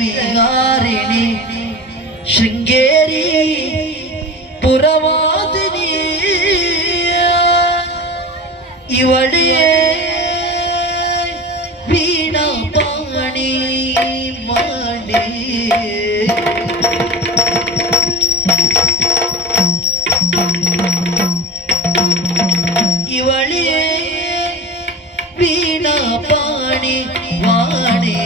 ವಿಹಾರಿಣಿ ಶೃಂಗೇರಿ ಪುರವಾದಿನಿ ಇವಳಿಯೇ ವೀಣಾ ಪಾಣಿ ಮಾಡಿ ಇವಳಿಯೇ ವೀಣಾ ಪಾಣಿ ವಾಣಿ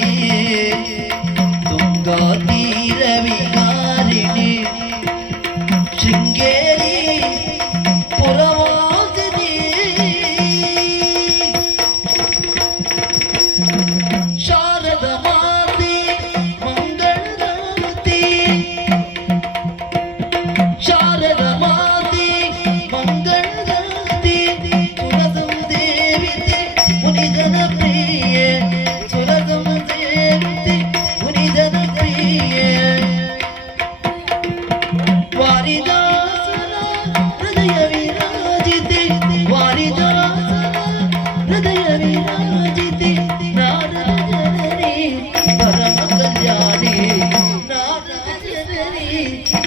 ತುಂಗಾ ತೀರ ವಿಹಾರಿಣಿ ಶೃಂಗೇರಿ ಪುರವಾದಿನಿ ಶಾರದ ಮಾತೆ ಮಂಗಳಾರತಿ ಶಾರದ ಮಾತೆ ಮಂಗಳಾರತಿ ಸುರದಂ ದೇವಿತೆ ಮುನಿಜನ ಪ್ರಿಯೆ ಸುರದಂ ದೇವಿತೆ ಮುನಿಜನ ಪ್ರಿಯೆ ವಾರಿದಾಸನ ಹೃದಯ ವಿರಾಜಿತೆ ವಾರಿದಾಸನ ಹೃದಯ ವಿರಾಜಿತೆ ನಾರದ ಜನನಿ ಪರಮ ಕಲ್ಯಾಣಿ ನಾರದ ಜನನಿ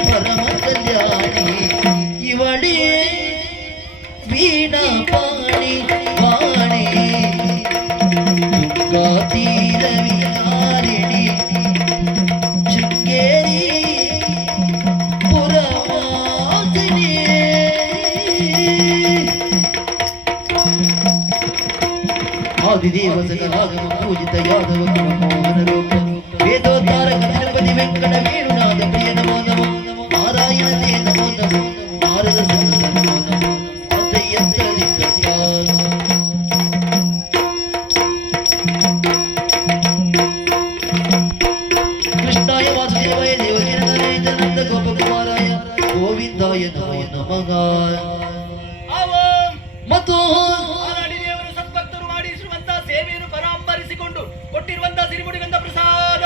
ಪರಮ ಕಲ್ಯಾಣಿ ಇವಳೇ ವೀಣಾ ಪಾಣಿ ವಾಣಿ ತುಂಗಾ ತೀರ ವಿಹಾರಿಣಿ ಶೃಂಗೇರಿ ಪುರವಾದಿನಿ ಆದಿದೇವ ಸಕಲಾಗಮ ಪೂಜಿತ ಯಾದವ ಕುಲ ಮೋಹನ ರೂಪ ವೇದೋದ್ಧಾರಕ ತಿರುಪತಿ ವೆಂಕಟ ವೇಣುನಾಥ ಪ್ರಿಯ ನಮೋ ನಮೋ ನಾರಾಯಣ ತೇ ನಮೋ ನಮೋ ನಾರದ ಸಹಸ್ರ ನಮೋ ನಮೋ ಅತಯ್ಯಂತರಿ ಕರ್ತಾನ ಕೃಷ್ಣಾಯ ವಾಸುದೇವಾಯ ದೇವಕಿ ನಂದನಾಯ ಗೋಪಕುಮಾರಾಯ ಗೋವಿಂದಾಯ ನಮೋ ನಮಃ ಮತ್ತು ದೇವರು ಸದ್ಭಕ್ತರು ಮಾಡಿ ಶ್ರೀಮಂತ ಸೇವೆಯನ್ನು ಪರಾಂಬರಿಸಿಕೊಂಡು ಕೊಟ್ಟಿರುವಂತಹ ಸಿರಿಮುಡಿಗಂಧ ಪ್ರಸಾದ